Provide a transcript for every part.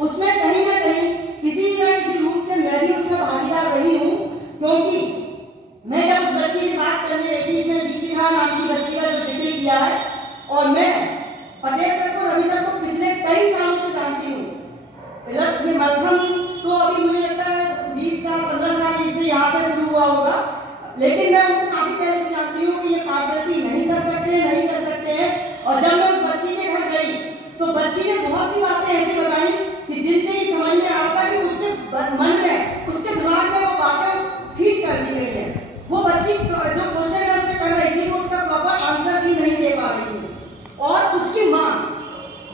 उसमें कहीं ना कहीं किसी न किसी रूप से मैं भी उसमें भागीदार रही हूँ, क्योंकि मैं जब उस बच्ची से बात करने गई थी, इसमें दीक्षिका नाम की बच्ची का जो जिक्र किया है, और मैं पटेल सर को, रवि सर को पिछले कई सालों से जानती हूँ। मतलब ये मलखम तो अभी मुझे लगता है 20 साल 15 साल इससे यहाँ पे शुरू हुआ होगा, लेकिन मैं उनको काफी पहले से जानती हूँ कि ये पार्शलिटी नहीं कर सकते हैं। और जब मैं उस बच्ची के घर गई तो बच्ची ने बहुत सी बातें ऐसी बताई कि जिनसे ये समझ में आ रहा था कि उसके मन में, उसके दिमाग में वो बातें फीड कर दी गई है। वो बच्ची जो क्वेश्चन मैं उससे कर रही थी वो उसका प्रॉपर आंसर भी नहीं दे पा रही थी, और उसकी माँ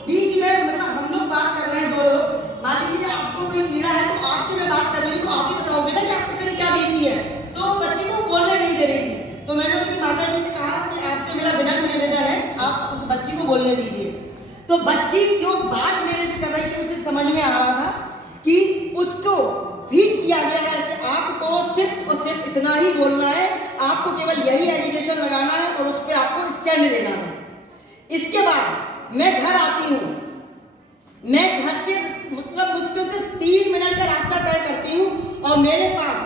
बीच में, मतलब हम लोग बात कर रहे हैं दो लोग, मान लीजिए आपको कोई पीड़ा है तो आपसे मैं बात कर रही हूँ तो आप ही बताओगे ना कि आपके सिर क्या बीती है, तो बच्ची को बोलने नहीं दे रही थी। तो मैंने उनकी माता जी से कहा कि आपसे मेरा विनम्र निवेदन है, आप उस बच्ची को बोलने दीजिए। तो बच्ची जो बात मेरे से कर रही थी उससे समझ में आ रहा था कि उसको फीड किया गया है कि आपको सिर्फ और सिर्फ इतना ही बोलना है, आपको केवल यही एजुकेशन लगाना है और उस पर आपको स्टैंड लेना है। इसके बाद मैं घर आती हूँ, मैं घर से मतलब मुश्किल से 3 मिनट का रास्ता तय करती हूँ और मेरे पास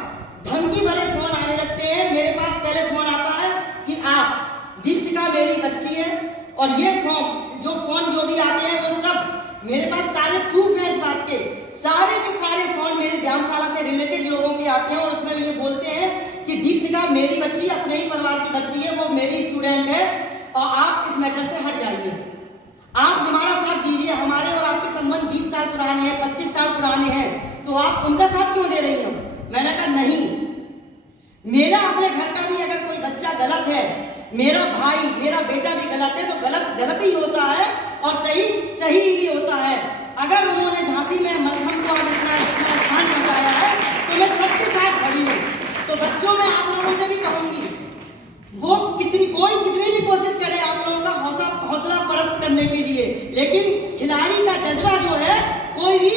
धमकी वाले फोन आने लगते हैं। मेरे पास पहले फोन आता है कि आप दीक्षिका मेरी बच्ची है, और ये फोन जो भी आते हैं वो सब मेरे पास सारे प्रूफ हैं इस बात के सारे फोन मेरे व्यायामशाला से रिलेटेड लोगों के आते हैं, और उसमें ये बोलते हैं कि दीक्षिका मेरी बच्ची, अपने ही परिवार की बच्ची है, वो मेरी स्टूडेंट है, और आप इस मैटर से हट जाइए, आप हमारा साथ दीजिए। हमारे और आपके संबंध 20 साल पुराने हैं, 25 साल पुराने हैं, तो आप उनका साथ क्यों दे रही हो? मैंने कहा नहीं, मेरा अपने घर का भी अगर कोई बच्चा गलत है, मेरा भाई मेरा बेटा भी गलत है, तो गलत ही होता है और सही ही होता है। अगर उन्होंने झांसी में मलखम को आज इतना स्थान पहुंचाया है तो मैं सबके साथ खड़ी हूँ। तो बच्चों में आप लोगों से भी कहूंगी, वो कोई कितनी भी कोशिश करे आप लोगों का हौसला परस्त करने के लिए, लेकिन खिलाड़ी का जज्बा जो है कोई भी